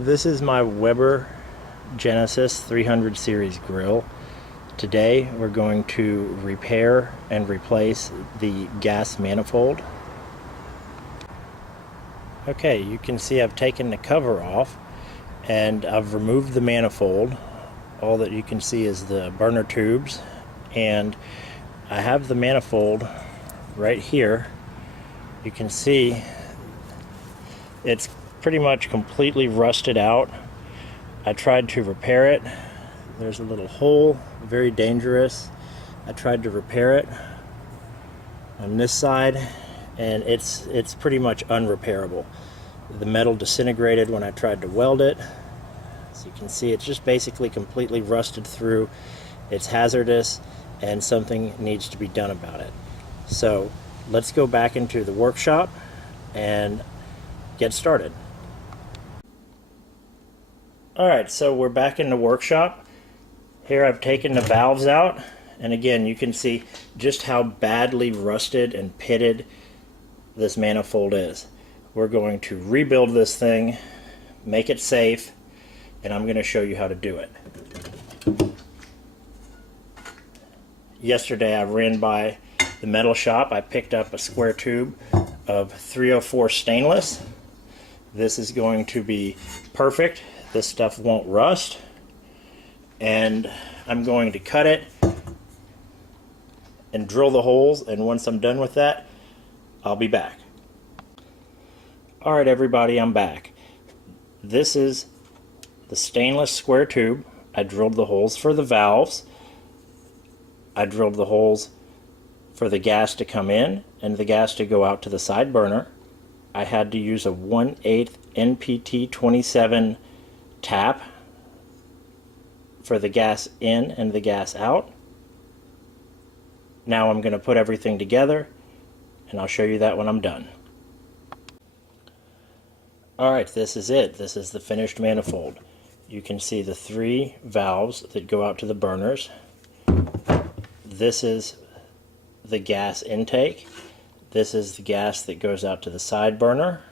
This is my Weber Genesis 300 series grill. Today we're going to repair and replace the gas manifold. Okay, you can see I've taken the cover off and I've removed the manifold. All that you can see is the burner tubes, and I have the manifold right here. You can see it's pretty much completely rusted out. I tried to repair it. There's a little hole, very dangerous. I tried to repair it on this side, and it's pretty much unrepairable. The metal disintegrated when I tried to weld it. As you can see, it's just basically completely rusted through. It's hazardous and something needs to be done about it. So let's go back into the workshop and get started. Alright, so we're back in the workshop. Here I've taken the valves out, and again you can see just how badly rusted and pitted this manifold is. We're going to rebuild this thing, make it safe, and I'm going to show you how to do it. Yesterday I ran by the metal shop. I picked up a square tube of 304 stainless. This is going to be perfect. This stuff won't rust, and I'm going to cut it and drill the holes, and once I'm done with that, I'll be back. Alright everybody, I'm back. This is the stainless square tube. I drilled the holes for the valves. I drilled the holes for the gas to come in and the gas to go out to the side burner. I had to use a 1/8 NPT 27 tap for the gas in and the gas out. Now I'm going to put everything together, and I'll show you that when I'm done. Alright, this is it. This is the finished manifold. You can see the 3 valves that go out to the burners. This is the gas intake. This is the gas that goes out to the side burner.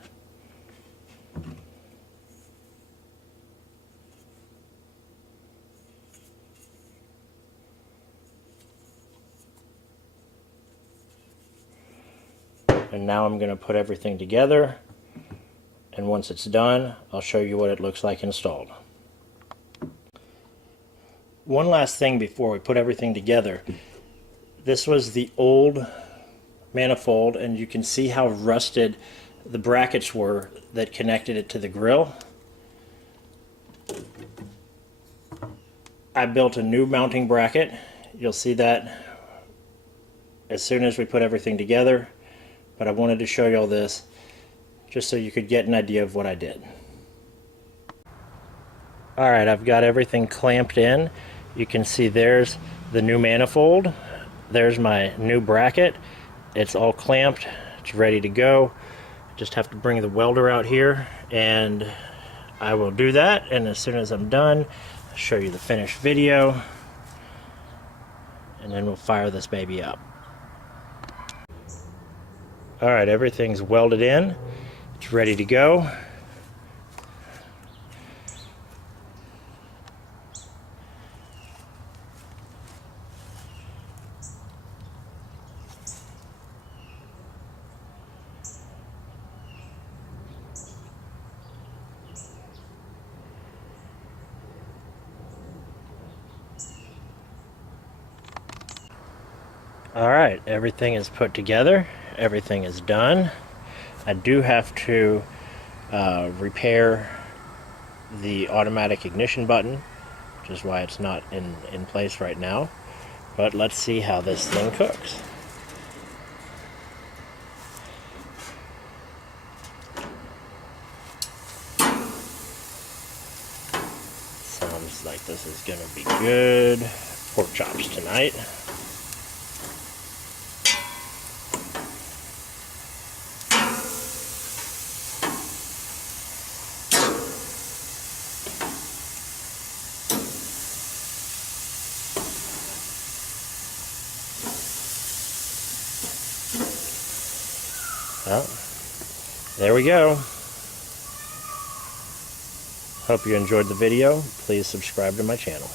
And now I'm going to put everything together, and once it's done, I'll show you what it looks like installed. One last thing before we put everything together. This was the old manifold, and you can see how rusted the brackets were that connected it to the grill. I built a new mounting bracket. You'll see that as soon as we put everything together, but I wanted to show you all this just so you could get an idea of what I did. Alright, I've got everything clamped in. You can see there's the new manifold. There's my new bracket. It's all clamped. It's ready to go. Just have to bring the welder out here, and I will do that, and as soon as I'm done, I'll show you the finished video, and then we'll fire this baby up. Alright, everything's welded in. It's ready to go. Alright, everything is put together. Everything is done. I do have to repair the automatic ignition button, which is why it's not in place right now. But let's see how this thing cooks. Sounds like this is going to be good. Pork chops tonight. Well, there we go. Hope you enjoyed the video. Please subscribe to my channel.